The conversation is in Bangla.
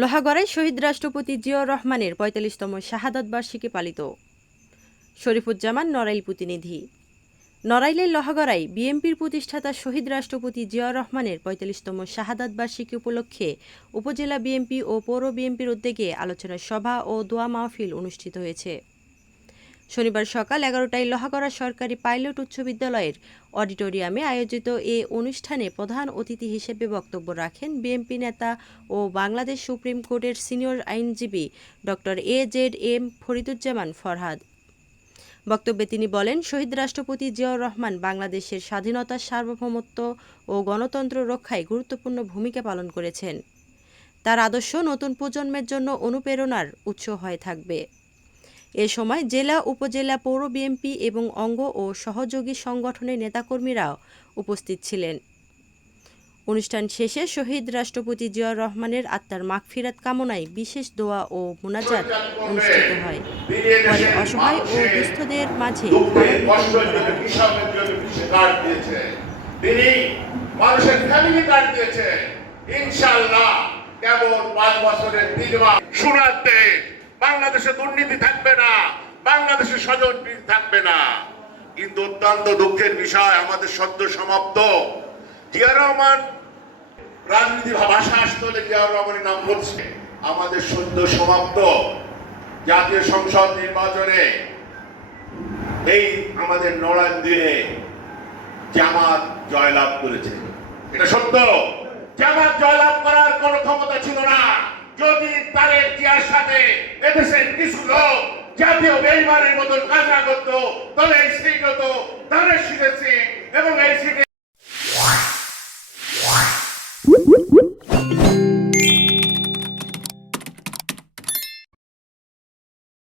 লোহাগড়ায় শহীদ রাষ্ট্রপতি জিয়াউর রহমানের ৪৫তম শাহাদাত বার্ষিকী পালিত। শরীফুজ্জামান, নড়াইল প্রতিনিধি। নড়াইলের লোহাগড়ায় বিএনপির প্রতিষ্ঠাতা শহীদ রাষ্ট্রপতি জিয়াউর রহমানের ৪৫তম শাহাদাত বার্ষিকী উপলক্ষে উপজেলা বিএনপি ও পৌর বিএনপির উদ্যোগে আলোচনা সভা ও দোয়া মাহফিল অনুষ্ঠিত হয়েছে। শনিবার সকাল ১১টায় লোহাগড়া সরকারি পাইলট উচ্চ বিদ্যালয়ের অডিটোরিয়ামে আয়োজিত এ অনুষ্ঠানে প্রধান অতিথি হিসেবে বক্তব্য রাখেন বিএনপি নেতা ও বাংলাদেশ সুপ্রিম কোর্টের সিনিয়র আইনজীবী ডক্টর AZM ফরিদুজ্জামান ফরহাদ। বক্তব্যে তিনি বলেন, শহীদ রাষ্ট্রপতি জিয়াউর রহমান বাংলাদেশের স্বাধীনতা, সার্বভৌমত্ব ও গণতন্ত্র রক্ষায় গুরুত্বপূর্ণ ভূমিকা পালন করেছেন। তার আদর্শ নতুন প্রজন্মের জন্য অনুপ্রেরণার উৎস হয়ে থাকবে। এ সময় জেলা, উপজেলা, পৌর বিএনপি এবং অঙ্গ ও সহযোগী সংগঠনের নেতাকর্মীরাও উপস্থিত ছিলেন। অনুষ্ঠান শেষে শহীদ রাষ্ট্রপতি জিয়াউর রহমানের আত্মার মাগফিরাত কামনায় বিশেষ দোয়া ও মোনাজাত অনুষ্ঠিত হয়। পরে অসহায় ও দুস্থদের মাঝে মানুষের ফ্যামিলি কার্ড দিয়েছে। ইনশাআল্লাহ কেবল 5 বছরের বিনিময় শোনাতে বাংলাদেশে দুর্নীতি থাকবে না, বাংলাদেশে স্বজনপ্রীতি থাকবে না। কিন্তু অত্যন্ত দুঃখের বিষয়, আমাদের সদ্য সমাপ্ত জিয়াউর রহমান রাজনীতি ভাষা আসলে জিয়াউর রহমানের নাম বলছে। আমাদের সদ্য সমাপ্ত জাতীয় সংসদ নির্বাচনে এই আমাদের নড়াইল দিয়ে জামাত জয়লাভ করেছে। এটা সত্য। জামাত জয়লাভ করার কোনো ক্ষমতা ছিল না। যদি তারেক জিয়ার সাথে এদেশের কিছু লোক জাতীয় বেইমানের মতন কাজ করত, তবে এই